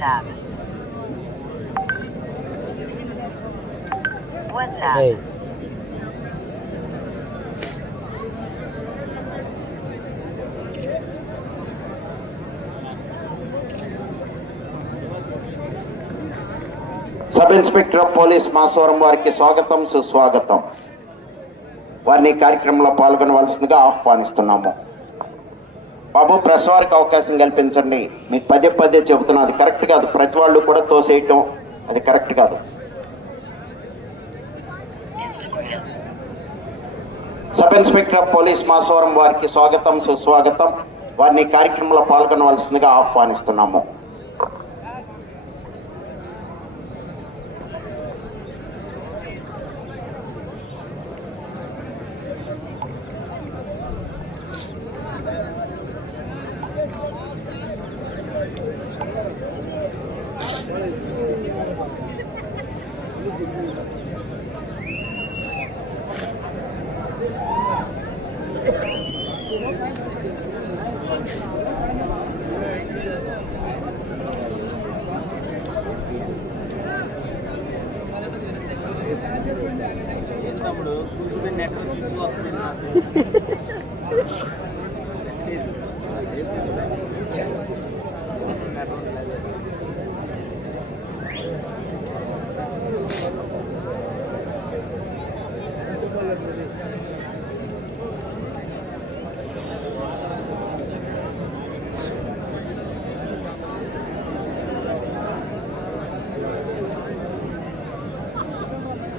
WhatsApp. WhatsApp. ఏయ్, sub inspector of police Masavaram వారికి స్వాగతం సుస్వాగతం వారిని ఈ కార్యక్రమంలో పాల్గొనవలసిందిగా ఆహ్వానిస్తున్నాము బాబు ప్రెస్ వారికి అవకాశం కల్పించండి. మీకు పదే పదే చెబుతున్నా అది కరెక్ట్ కాదు. ప్రతి వాళ్ళు కూడా తోసేయటం అది కరెక్ట్ కాదు. Sub inspector of police Masavaram వారికి స్వాగతం సుస్వాగతం. వారిని కార్యక్రమంలో పాల్గొనవలసిందిగా ఆహ్వానిస్తున్నాము.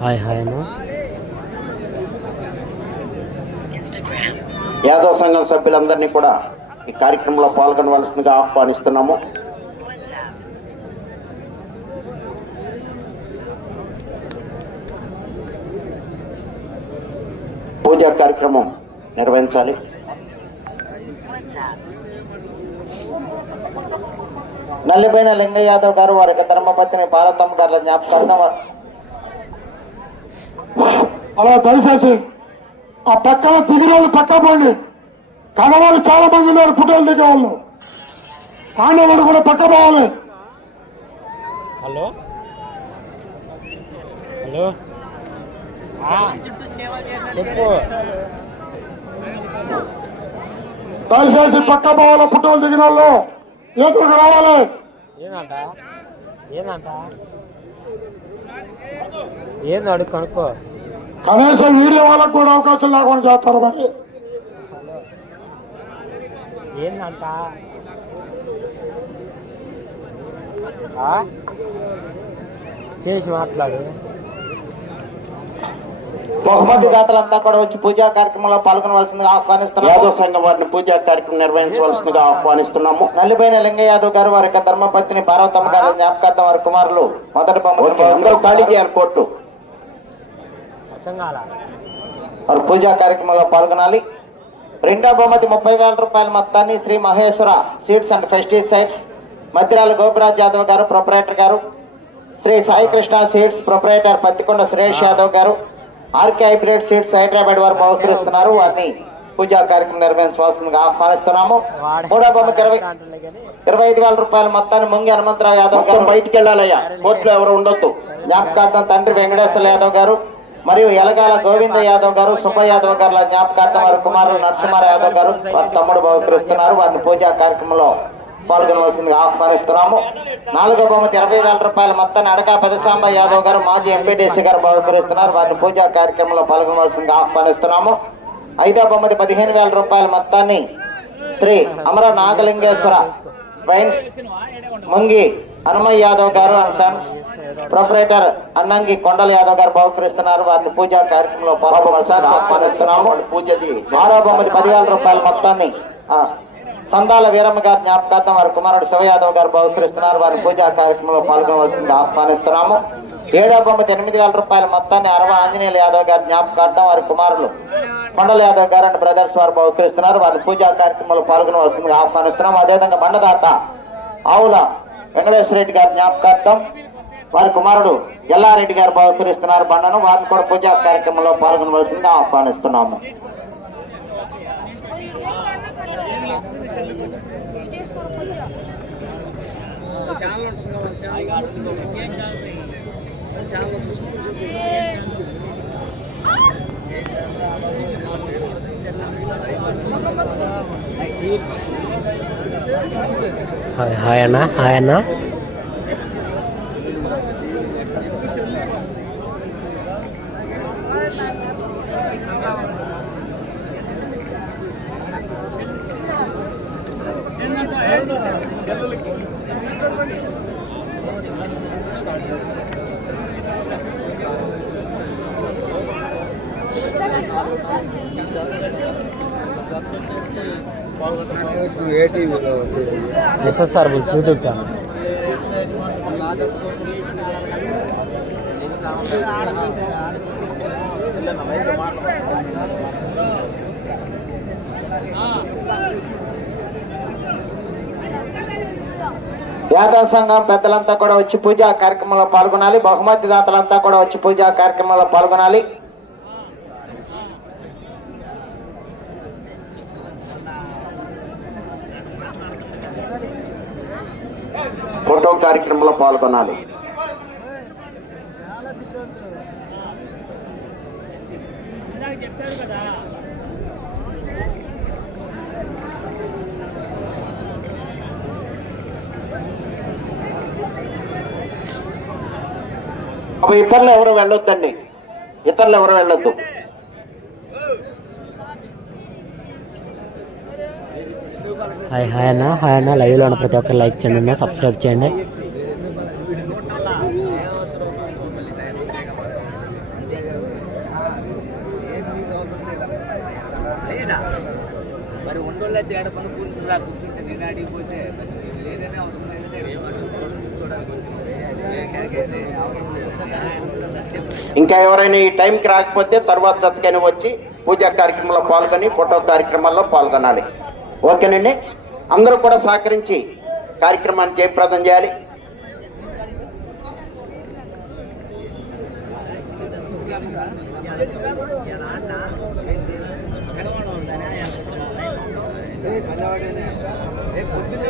హాయ్ హాయ్ అన్న. యాదవ్ సంఘం సభ్యులందరినీ కూడా ఈ కార్యక్రమంలో పాల్గొనవలసిందిగా ఆహ్వానిస్తున్నాము. పూజా కార్యక్రమం నిర్వహించాలి. నల్లిపోయిన లింగ యాదవ్ గారు వారి యొక్క ధర్మపత్ని పార్వతమ్మ గారుల జ్ఞాపకార్థం అలా దయచేసి ఆ పక్కన దిగిన వాళ్ళు పక్క పోండి. కనవాళ్ళు చాలా మంది ఉన్నారు ఫోటోలు దిగే వాళ్ళు. ఆడవాళ్ళు కూడా పక్క పోవాలి. హలో? హలో? చెప్పు. దయచేసి పక్క పోవాలి ఫోటోలు దిగిన వాళ్ళు. ఎదురుకు రావాలి. ఏందంట? ఏందంట? ఏంది అడుగు కనుక్కో. కనీసం వీడియో వాళ్ళకు కూడా అవకాశం లేకుండా చేస్తారు మరి? చేసి మాట్లాడు. బహుమతి దాతలంతా కూడా వచ్చి పూజా కార్యక్రమంలో పాల్గొనవలసిందిగా ఆహ్వానిస్తున్నాము. యాదవ్ సంఘం వారిని పూజా కార్యక్రమం నిర్వహించవలసిందిగా ఆహ్వానిస్తున్నాము. నల్లిపోయిన లింగ యాదవ్ గారు వారి యొక్క ధర్మపత్ని పార్వతమ్మ గారి జ్ఞాపకార్థం వారి కుమారులు. మొదటి బొమ్మ అందరూ ఖాళీ చేయాలి కోర్టు. వారు పూజా కార్యక్రమంలో పాల్గొనాలి. రెండో బహుమతి ముప్పై వేల రూపాయల మొత్తాన్ని Sri Maheshwara seeds and pesticides Madrala Gopiraj Yadav గారు ప్రొపరేటర్ గారు శ్రీ సాయి కృష్ణ సీడ్స్ ప్రొపరేటర్ పత్తికొండ సురేష్ యాదవ్ గారు ఆర్కే హైబ్రిడ్ సీడ్స్ హైదరాబాద్ వారు బహుకరిస్తున్నారు. వారిని పూజా కార్యక్రమం నిర్వహించవలసిందిగా ఆహ్వానిస్తున్నాము. మూడో బొమ్మకి ఇరవై ఇరవై ఐదు వేల రూపాయల మొత్తాన్ని ముంగి హనుమంతరావు యాదవ్ గారు బయటికి వెళ్ళాలయ్యా. కోర్టులో ఎవరు ఉండొద్దు. జ్ఞాపకార్థం తండ్రి వెంకటేశ్వర యాదవ్ గారు మరియు ఎలగాల గోవింద యాదవ్ గారు సుబ్బ యాదవ్ గారుల జ్ఞాపకార్థం వారి కుమారులు నరసింహారావు యాదవ్ గారు వారి తమ్ముడు బహుకరిస్తున్నారు. వారిని పూజా కార్యక్రమంలో పాల్గొనవలసిందిగా ఆహ్వానిస్తున్నాము. నాలుగో బహుమతి ఇరవై వేల రూపాయల మొత్తాన్ని అడగా పెదశాంబ యాదవ్ గారు మాజీ ఎంపీడీసీ గారు బహుకరిస్తున్నారు. వారిని పూజా కార్యక్రమంలో పాల్గొనవలసిందిగా ఆహ్వానిస్తున్నాము. ఐదో బహుమతి పదిహేను వేల రూపాయల మొత్తాన్ని శ్రీ అమర నాగలింగేశ్వర వైన్స్ ముంగి హనుమయ్య యాదవ్ గారు అండ్ సన్స్ ప్రొపరేటర్ అన్నంగి కొండల యాదవ్ గారు బహుకరిస్తున్నారు. వారిని పూజా కార్యక్రమంలో ఆహ్వానిస్తున్నాము పూజది ఆరో బొమ్మది పదివేల రూపాయల మొత్తాన్ని సందాల వీరమ్మ గారి జ్ఞాపకార్థం వారి కుమారుడు శివ యాదవ్ గారు బహుకరిస్తున్నారు. వారి పూజా కార్యక్రమంలో పాల్గొనవలసిందిగా ఆహ్వానిస్తున్నాము. ఏడో బొమ్మది ఎనిమిది వేల రూపాయల మొత్తాన్ని అరవ ఆంజనేయుల యాదవ్ గారి జ్ఞాపకార్థం వారి కుమారులు కొండల యాదవ్ గారు అండ్ బ్రదర్స్ వారు బహుకరిస్తున్నారు. వారి పూజా కార్యక్రమంలో పాల్గొనవలసిందిగా ఆహ్వానిస్తున్నాం. అదేవిధంగా బండదాత ఆవుల వెంకటేశ్వర రెడ్డి గారి జ్ఞాపకార్థం వారి కుమారుడు ఎల్లారెడ్డి గారు బహుకరిస్తున్నారు. బండను వారిని కూడా పూజా కార్యక్రమంలో పాల్గొనవలసిందిగా ఆహ్వానిస్తున్నాము. చాలా హాయ్ హాయ్ అన్న హాయ్ అన్న SSR bulls YouTube channel. Yadava సంఘం పెద్దలంతా కూడా వచ్చి పూజా కార్యక్రమంలో పాల్గొనాలి. బహుమతి దాతలంతా కూడా వచ్చి పూజా కార్యక్రమంలో పాల్గొనాలి ఫోటో కార్యక్రమంలో పాల్గొనాలి. ఇతరులు ఎవరు వెళ్ళొద్దండి. ఇతరులు ఎవరు వెళ్ళొద్దు. హాయ్ హాయ్ అన్న హాయ్ అన్న లైవ్లో ఉన్న ప్రతి ఒక్కరు లైక్ చేయండి అన్న సబ్స్క్రైబ్ చేయండి మరి తేడ పనుకుంటున్నా కూర్చుంటే నేను అడిగిపోతే లేదనే అవసరం ఇంకా ఎవరైనా ఈ టైంకి రాకపోతే తర్వాత జతకని వచ్చి పూజా కార్యక్రమంలో పాల్గొని ఫోటో కార్యక్రమాల్లో పాల్గొనాలి ఓకేనండి అందరూ కూడా సహకరించి కార్యక్రమాన్ని జయప్రదం చేయాలి. పొద్దున్నే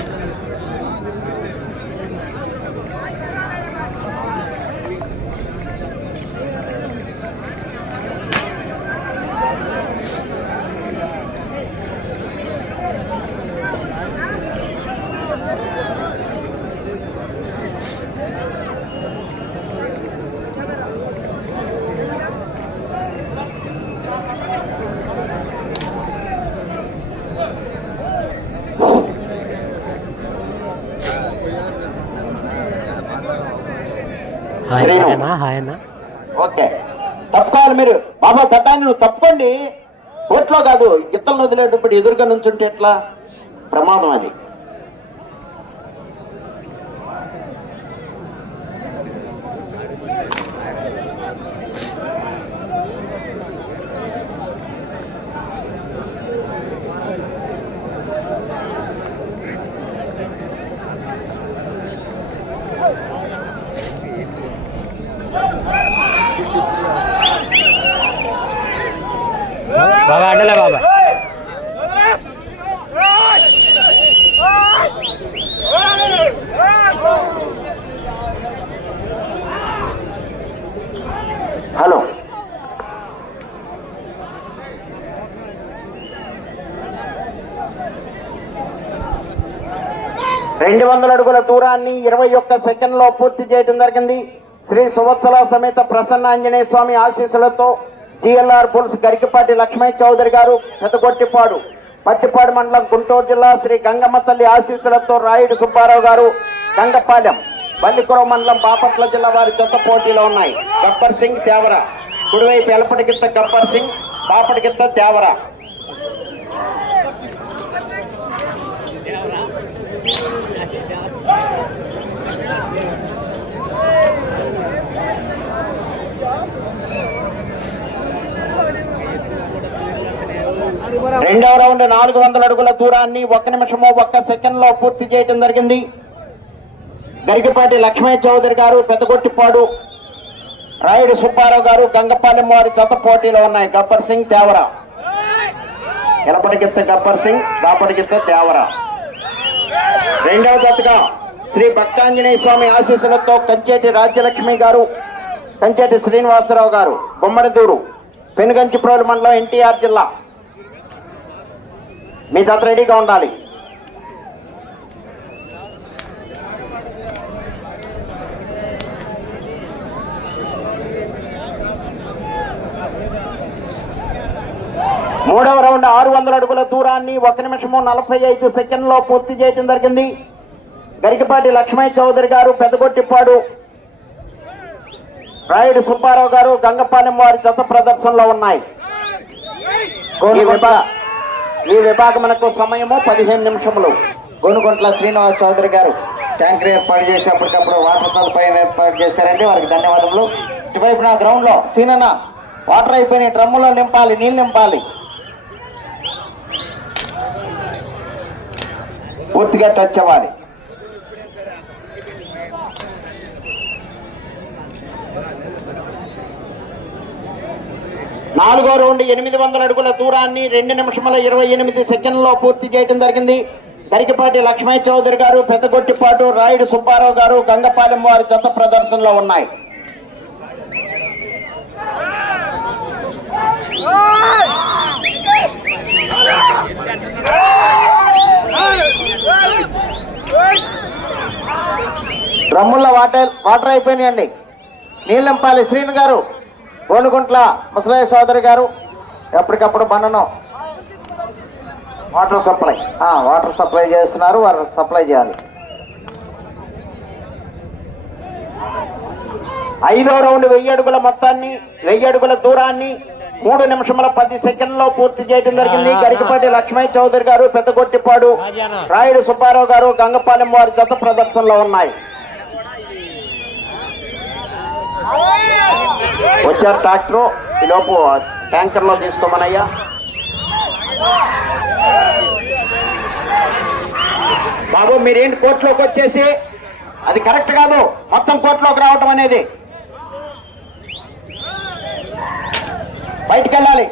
ఇతరులు ఎదురుగా నుంచుంటే ఎట్లా ప్రమాదం అది బాబా అడ్డలే బాబా హలో రెండు వందల అడుగుల దూరాన్ని ఇరవై ఒక్క సెకండ్లో పూర్తి చేయడం జరిగింది. శ్రీ సువత్సల సమేత ప్రసన్న ఆంజనేయ స్వామి ఆశీస్సులతో జిఎల్ఆర్ పులుసు గరికపాటి లక్ష్మయ్య చౌదరి గారు పెదగొట్టిపాడు పత్తిపాడు మండలం గుంటూరు జిల్లా శ్రీ గంగమ్మ తల్లి ఆశీస్సులతో రాయుడు సుబ్బారావు గారు గంగపాలెం బల్లికుర మండలం బాపట్ల జిల్లా వారి చెత్త పోటీలో ఉన్నాయి. గబ్బర్ సింగ్ తేవర కుడివైపు ఎలపటికిత్త గబ్బర్ సింగ్ బాపటికిత్త తేవర. రెండవ రౌండ్ నాలుగు వందల అడుగుల దూరాన్ని ఒక్క నిమిషము ఒక్క సెకండ్లో పూర్తి చేయడం జరిగింది. గరికపాటి లక్ష్మయ్య చౌదరి గారు పెద్దగొట్టిపాడు రాయుడు సుబ్బారావు గారు గంగపాలెం వారి జత పోటీలో ఉన్నాయి. గబ్బర్ సింగ్ తేవరా ఎలపటికెత్తే గబ్బర్ సింగ్ దాపటికెత్తే తేవరా రెండవ జతగా శ్రీ భక్తాంజనేయ స్వామి ఆశీస్సులతో కంచేటి రాజ్యలక్ష్మి గారు కంచేటి శ్రీనివాసరావు గారు బొమ్మడిదూరు పెనుగంచిప్రోలు మండలం ఎన్టీఆర్ జిల్లా. మీ జత రెడీగా ఉండాలి. మూడవ రౌండ్ ఆరు వందల అడుగుల దూరాన్ని ఒక నిమిషము నలభై ఐదు సెకండ్లో పూర్తి చేయడం జరిగింది. గరికపాటి లక్ష్మయ్య చౌదరి గారు పెద్దగొట్టిపాడు రాయుడు సుబ్బారావు గారు గంగపాలెం వారి జత ప్రదర్శనలో ఉన్నాయి. ఈ విభాగమునకు సమయము పదిహేను నిమిషములు. గొనుగొంట్ల శ్రీనివాస్ చౌదరి గారు ట్యాంకర్ ఏర్పాటు చేసి అప్పటికప్పుడు వాటర్ సదుపాయం ఏర్పాటు చేశారండి. వారికి ధన్యవాదములు. ఇటువైపు నా గ్రౌండ్లో సీనన్న వాటర్ అయిపోయినాయి. డ్రమ్ములో నింపాలి నీళ్ళు నింపాలి. పూర్తిగా టచ్ అవ్వాలి. నాలుగో రౌండ్ ఎనిమిది వందల అడుగుల దూరాన్ని రెండు నిమిషముల ఇరవై ఎనిమిది సెకండ్లో పూర్తి చేయడం జరిగింది. గరికపాటి లక్ష్మయ్య చౌదరి గారు పెద్దగొట్టిపాటు రాయుడు సుబ్బారావు గారు గంగపాలెం వారి జత ప్రదర్శనలో ఉన్నాయి. డ్రమ్ముల్లో వాటర్ వాటర్ అయిపోయినాయండి. నీలంపాలి శ్రీను గారు. గోనుగుంట్ల ముసలయ్య సోదరి గారు ఎప్పటికప్పుడు బండను వాటర్ సప్లై. వాటర్ సప్లై చేస్తున్నారు వారు సప్లై చేయాలి. ఐదో రౌండ్ వెయ్యి అడుగుల మొత్తాన్ని వెయ్యి అడుగుల దూరాన్ని మూడు నిమిషముల పది సెకండ్లో పూర్తి చేయడం జరిగింది. గరికపాటి లక్ష్మయ్య చౌదరి గారు పెద్దగొట్టిపాడు రాయుడు సుబ్బారావు గారు గంగపాలెం వారి జత ప్రదర్శనలో ఉన్నాయి. వచ్చారు ట్రాక్టర్ ఈ లోపు ట్యాంకర్లో తీసుకోమనయ్యా. బాబు మీరేంటి కోర్టులోకి వచ్చేసి? అది కరెక్ట్ కాదు. మొత్తం కోర్టులోకి రావటం అనేది. బయటికి వెళ్ళాలి.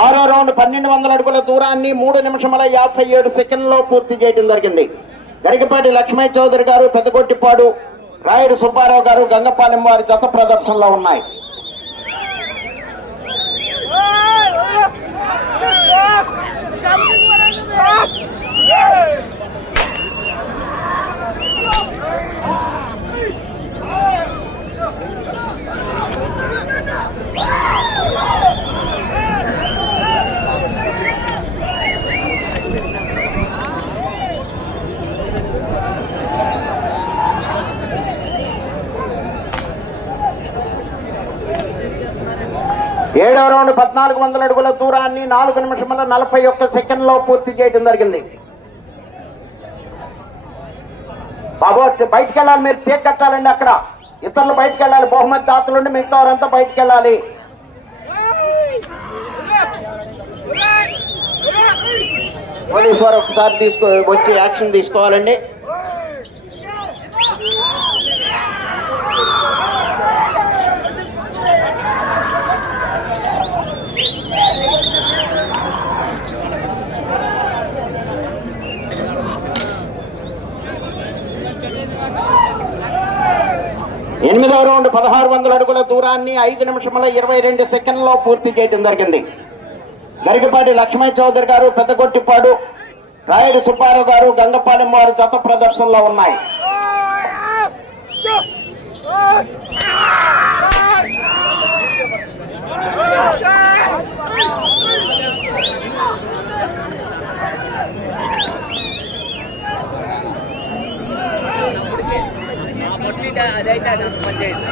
ఆరో రౌండ్ పన్నెండు వందల అడుగుల దూరాన్ని మూడు నిమిషముల యాభై ఏడు సెకండ్లో పూర్తి చేయడం జరిగింది గరికపాటి లక్ష్మయ్య చౌదరి గారు పెద్దగొట్టిపాడు రాయుడు సుబ్బారావు గారు గంగపాలెం వారి జత ప్రదర్శనలో ఉన్నాయి ఏడవ రౌండ్ పద్నాలుగు వందల అడుగుల దూరాన్ని నాలుగు నిమిషముల నలభై ఒక్క సెకండ్లో పూర్తి చేయడం జరిగింది. బాబు బయటికి వెళ్ళాలి మీరు టేక్ కట్టాలండి అక్కడ. ఇతరులు బయటికి వెళ్ళాలి బహుమతి దాతలుండి మిగతా వారంతా బయటికి వెళ్ళాలి. పోలీసు వారు ఒకసారి తీసుకో వచ్చి యాక్షన్ తీసుకోవాలండి. ఎనిమిదవ రెండు పదహారు వందల అడుగుల దూరాన్ని ఐదు నిమిషముల ఇరవై రెండు సెకండ్లో పూర్తి చేయడం జరిగింది. గరికపాటి లక్ష్మణ్ చౌదరి గారు పెద్దగొట్టిపాడు రాయుడు సుబ్బారావు గారు గంగపాలెం వారి జత ప్రదర్శనలో ఉన్నాయి. అదైతే అది అంత పంచాయతీ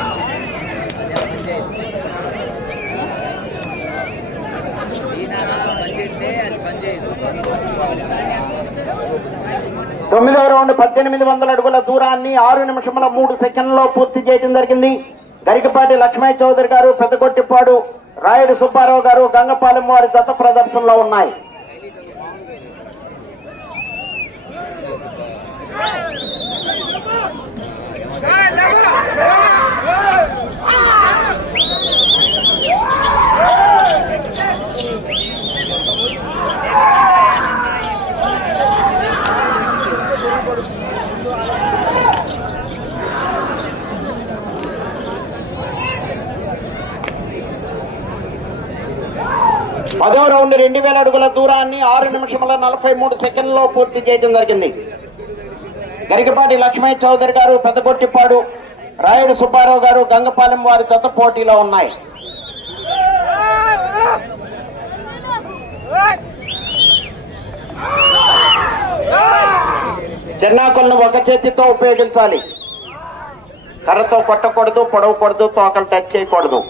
తొమ్మిదవ రౌండ్ పద్దెనిమిది వందల అడుగుల దూరాన్ని ఆరు నిమిషముల మూడు సెకండ్లో పూర్తి చేయడం జరిగింది. గరికపాటి లక్ష్మయ్య చౌదరి గారు పెద్దగొట్టిపాడు రాయుడు సుబ్బారావు గారు గంగపాలెం వారి జత ప్రదర్శనలో ఉన్నాయి. పదో రౌండ్ రెండు వేల అడుగుల దూరాన్ని ఆరు నిమిషముల నలభై మూడు సెకండ్లో పూర్తి చేయడం జరిగింది. గరికపాటి లక్ష్మయ్య చౌదరి గారు పెద్దగొట్టిపాడు రాయుడు సుబ్బారావు గారు గంగపాలెం వారి జత పోటీలో ఉన్నాయి. చిన్నాకులను ఒక చేతితో ఉపయోగించాలి. కర్రతో కొట్టకూడదు పొడవకూడదు తోకలు టచ్ చేయకూడదు.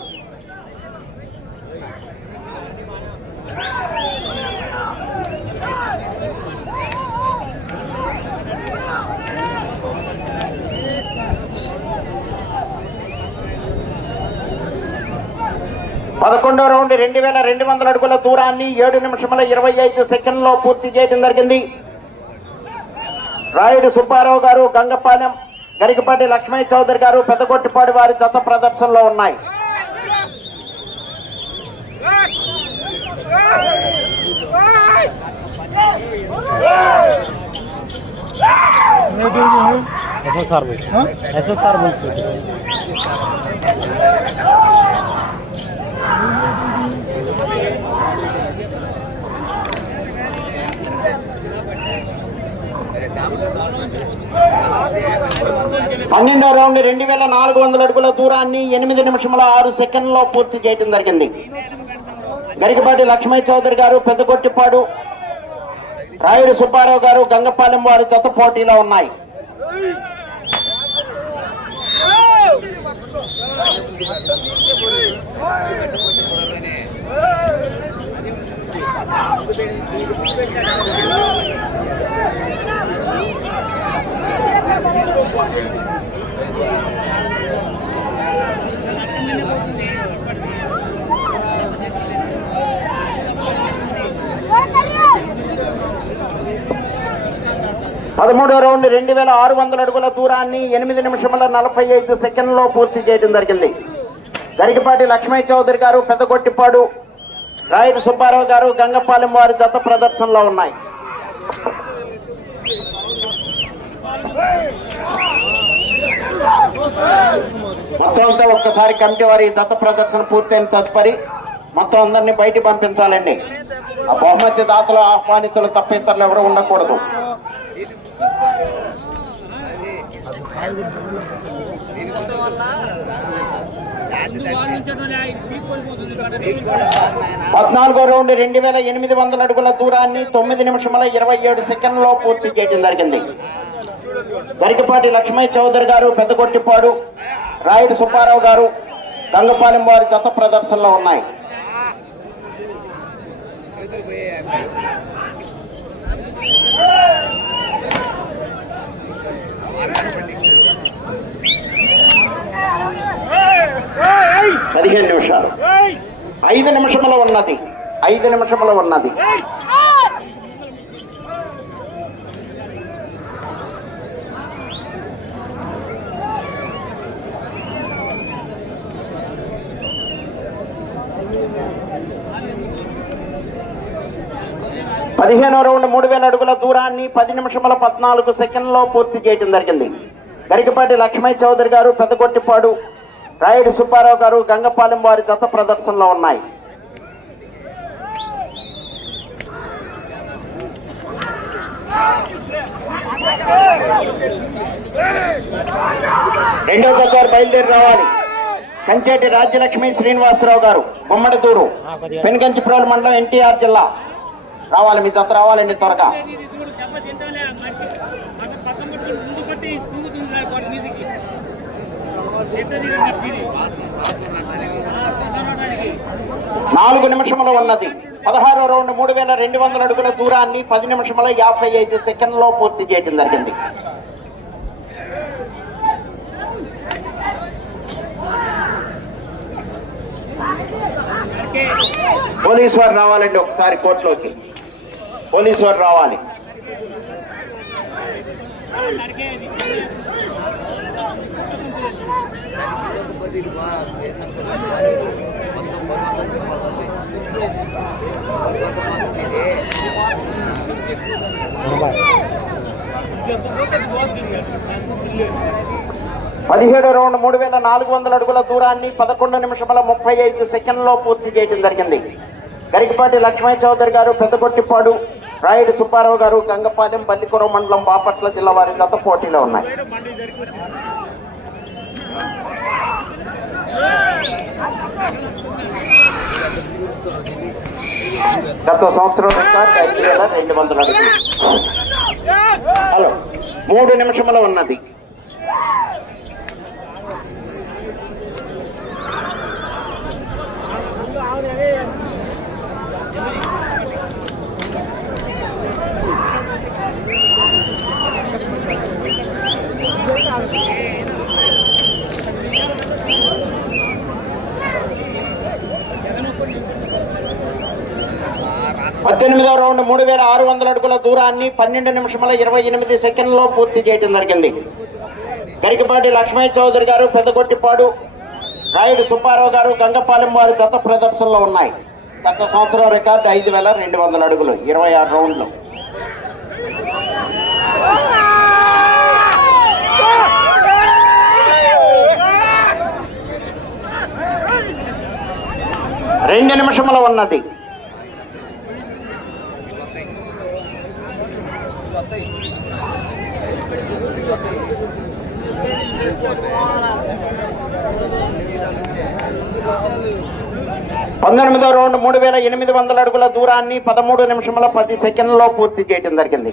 పదకొండో రౌండ్ రెండు వేల రెండు వందల అడుగుల దూరాన్ని ఏడు నిమిషముల ఇరవై ఐదు సెకండ్లో పూర్తి చేయడం జరిగింది. రాయుడు సుబ్బారావు గారు గంగపాలెం గరికపాటి లక్ష్మయ్య చౌదరి గారు పెద్దగొట్టిపాడు వారి జత ప్రదర్శనలో ఉన్నాయి. ఎస్ఎస్ఆర్ ఎస్ఎస్ఆర్ పన్నెండో రౌండ్ రెండు వేల నాలుగు వందల అడుగుల దూరాన్ని ఎనిమిది నిమిషముల ఆరు సెకండ్లో పూర్తి చేయడం జరిగింది. గరికపాటి లక్ష్మయ్య చౌదరి గారు పెద్దగొట్టిపాడు రాయుడు సుబ్బారావు గారు గంగపాలెం వారి జత పోటీలో ఉన్నాయి. పదమూడో రౌండ్ రెండు వేల ఆరు వందల అడుగుల దూరాన్ని ఎనిమిది నిమిషముల నలభై ఐదు సెకండ్లో పూర్తి చేయడం జరిగింది. గరికపాటి లక్ష్మయ్య చౌదరి గారు పెద్దగొట్టిపాడు రాయుడు సుబ్బారావు గారు గంగపాలెం వారి జత ప్రదర్శనలో ఉన్నాయి. మొత్తం అంతా ఒక్కసారి కమిటీ వారి జత ప్రదర్శన పూర్తయిన తదుపరి మొత్తం అందరినీ బయటికి పంపించాలండి. ఆ బహుమతి దాతలు ఆహ్వానితులు తప్ప ఇతరులు ఎవరు ఉండకూడదు. పద్నాలుగో రౌండ్ రెండు వేల ఎనిమిది వందల అడుగుల దూరాన్ని తొమ్మిది నిమిషముల ఇరవై ఏడు సెకండ్లో పూర్తి చేయడం జరిగింది. గరికపాటి లక్ష్మయ్య చౌదరి గారు పెద్దగొట్టిపాడు రాయుడు సుబ్బారావు గారు గంగపాలెం వారి జత ప్రదర్శనలో ఉన్నాయి. పదిహేను నిమిషాలు. ఐదు నిమిషముల ఉన్నది. ఐదు నిమిషముల ఉన్నది. పదిహేనో రౌండ్ మూడు వేల అడుగుల దూరాన్ని పది నిమిషముల పద్నాలుగు సెకండ్లో పూర్తి చేయడం జరిగింది. గరికపాటి లక్ష్మయ్య చౌదరి గారు పెద్దగొట్టిపాడు రాయుడు సుబ్బారావు గారు గంగపాలెం వారి జత ప్రదర్శనలో ఉన్నాయి. రెండో జత వారు బయలుదేరి రావాలి. కంచేటి రాజ్యలక్ష్మి శ్రీనివాసరావు గారు బొమ్మడితూరు పెనుగంచిప్రోలు మండలం ఎన్టీఆర్ జిల్లా. రావాలి మీ జత రావాలండి త్వరగా. నాలుగు నిమిషములు ఉన్నది. పదహారో రౌండ్ మూడు వేల రెండు వందల అడుగుల దూరాన్ని పది నిమిషముల యాభై ఐదు సెకండ్లో పూర్తి చేయడం జరిగింది. పోలీసు వారు రావాలండి ఒకసారి కోర్టులోకి. పోలీసు వారు రావాలి. పదిహేడు రౌండ్ మూడు వేల నాలుగు వందల అడుగుల దూరాన్ని పదకొండు నిమిషముల ముప్పై ఐదు సెకండ్లో పూర్తి చేయడం జరిగింది. గరికపాటి లక్ష్మయ్య చౌదరి గారు పెద్దగొట్టిపాడు రాయుడు సుబ్బారావు గారు గంగపాలెం బల్లికురం మండలం బాపట్ల జిల్లా వారి జత పోటీలో ఉన్నాయి. గత సంవత్సరం రికార్డ్ ఐదు వేల రెండు వందల అడుగులు హలో మూడు నిమిషముల ఉన్నది. పద్దెనిమిదవ రౌండ్ మూడు వేల ఆరు వందల అడుగుల దూరాన్ని పన్నెండు నిమిషముల ఇరవై ఎనిమిది సెకండ్లో పూర్తి చేయడం జరిగింది. గరికపాటి లక్ష్మయ్య చౌదరి గారు పెద్దగొట్టిపాడు రాయుడు సుబ్బారావు గారు గంగపాలెం వారి గత ప్రదర్శనలో ఉన్నాయి. గత సంవత్సరం రికార్డు ఐదు వేల రెండు వందల అడుగులు ఇరవై ఆరు రౌండ్లు. రెండు నిమిషముల ఉన్నది. పంతొమ్మిదో రౌండ్ మూడు వేల ఎనిమిది వందల అడుగుల దూరాన్ని పదమూడు నిమిషముల పది సెకండ్లో పూర్తి చేయడం జరిగింది.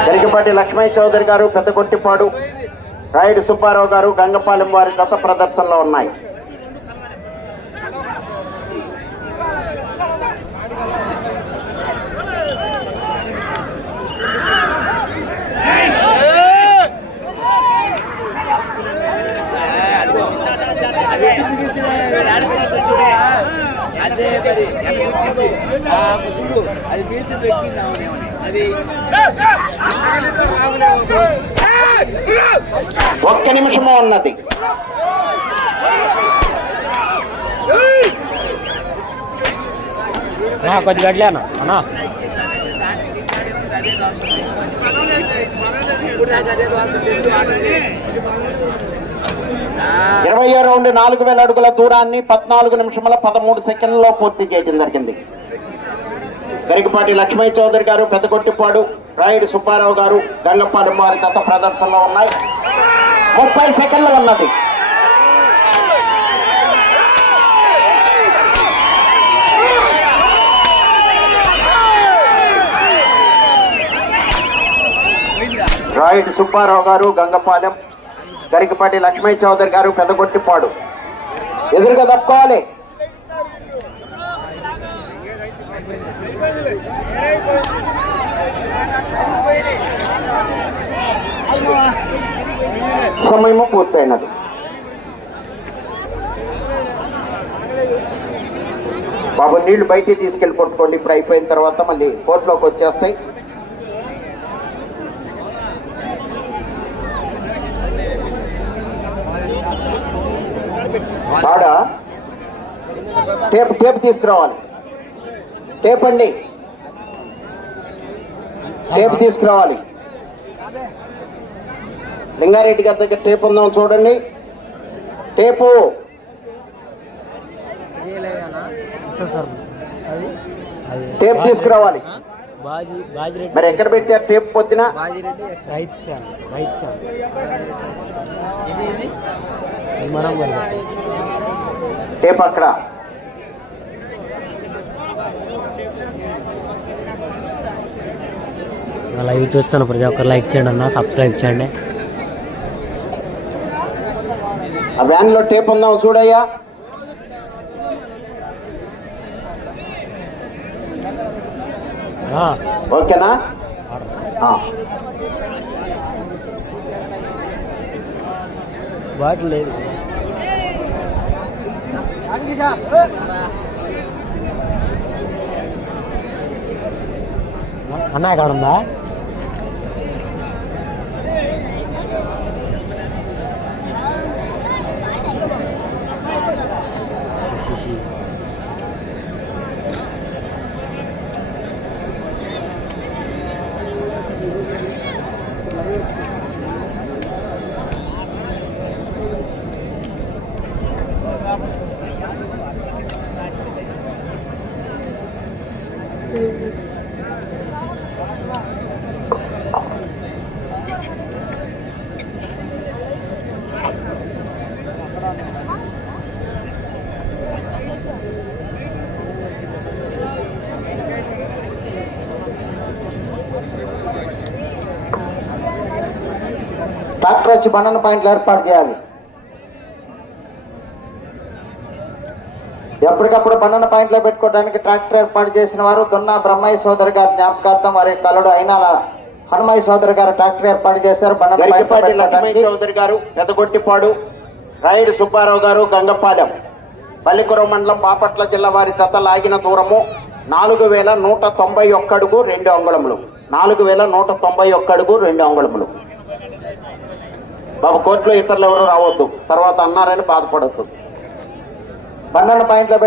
గరికపాటి లక్ష్మయ్య చౌదరి గారు పెద్దకొట్టిపాడు రాయుడు సుబ్బారావు గారు గంగపాలెం వారి గత ప్రదర్శనలో ఉన్నాయి అదే మరి ఎంత వచ్చింది ఆ చూడు అది మీతో పెట్టింది అది ఒక్క నిమిషము ఉన్నది. కొద్దిగా గడ్లేనా అన్నా. ఇరవై రౌండ్ నాలుగు వేల అడుగుల దూరాన్ని పద్నాలుగు నిమిషముల పదమూడు సెకండ్లలో పూర్తి చేయడం జరిగింది. గరికపాటి లక్ష్మయ్య చౌదరి గారు పెద్దగొట్టిపాడు రాయుడు సుబ్బారావు గారు గంగపాలెం వారి గత ప్రదర్శనలో ఉన్నాయి. ముప్పై సెకండ్లు ఉన్నది. రాయుడు సుబ్బారావు గారు గంగపాలెం గరికపాటి లక్ష్మయ్య చౌదరి గారు పెద్దగొట్టిపాడు ఎదురుగా తప్పుకోవాలి. సమయము పూర్తయినది బాబు నీళ్ళు బయటికి తీసుకెళ్ళి కొట్టుకోండి ఇప్పుడు అయిపోయిన తర్వాత మళ్ళీ కోర్టులోకి వచ్చేస్తాయి ఆడ టేప్ టేప్ తీసుకురావాలి టేప్ అండి. టేప్ తీసుకురావాలి. లింగారెడ్డి గారి దగ్గర టేప్ ఉందాం చూడండి. టేపు. టేప్ తీసుకురావాలి. మరి ఎక్కడ పెట్టారు టేప్ పొద్దున? టేప్ అక్కడ. లైవ్ చూస్తాను ప్రతి ఒక్కరు లైక్ చేయండి అన్న సబ్స్క్రైబ్ చేయండి. ఆ వ్యాన్లో టేప్ ఉందాం చూడయ్యా? ఓకేనా. బాటిల్ లేదు. అన్న ఎక్కడ ఉందా? ట్రాక్టర్ వచ్చి బండన పాయింట్లు ఏర్పాటు చేయాలి. ఎప్పటికప్పుడు బండన పాయింట్లో పెట్టుకోవడానికి ట్రాక్టర్ ఏర్పాటు చేసిన వారు దున్నా బ్రహ్మయ్య సోదరి గారి జ్ఞాపకార్థం వారి కలుడు అయినాల హనుమయ్య సోదరి గారు ట్రాక్టర్ ఏర్పాటు చేశారు. చౌదరి గారు పెదగొట్టిపాడు రాయుడు సుబ్బారావు గారు గంగపాలెం పల్లికురం మండలం బాపట్ల జిల్లా వారి జత లాగిన దూరము నాలుగు వేల నూట తొంభై ఒక్కడుగు రెండు అంగుళములు. నాలుగు వేల నూట తొంభై ఒక్కడుగు రెండు అంగుళములు. బాబు కోర్టులో ఇతరులు ఎవరు రావద్దు. తర్వాత అన్నారని బాధపడద్దు. బండన పాయింట్లో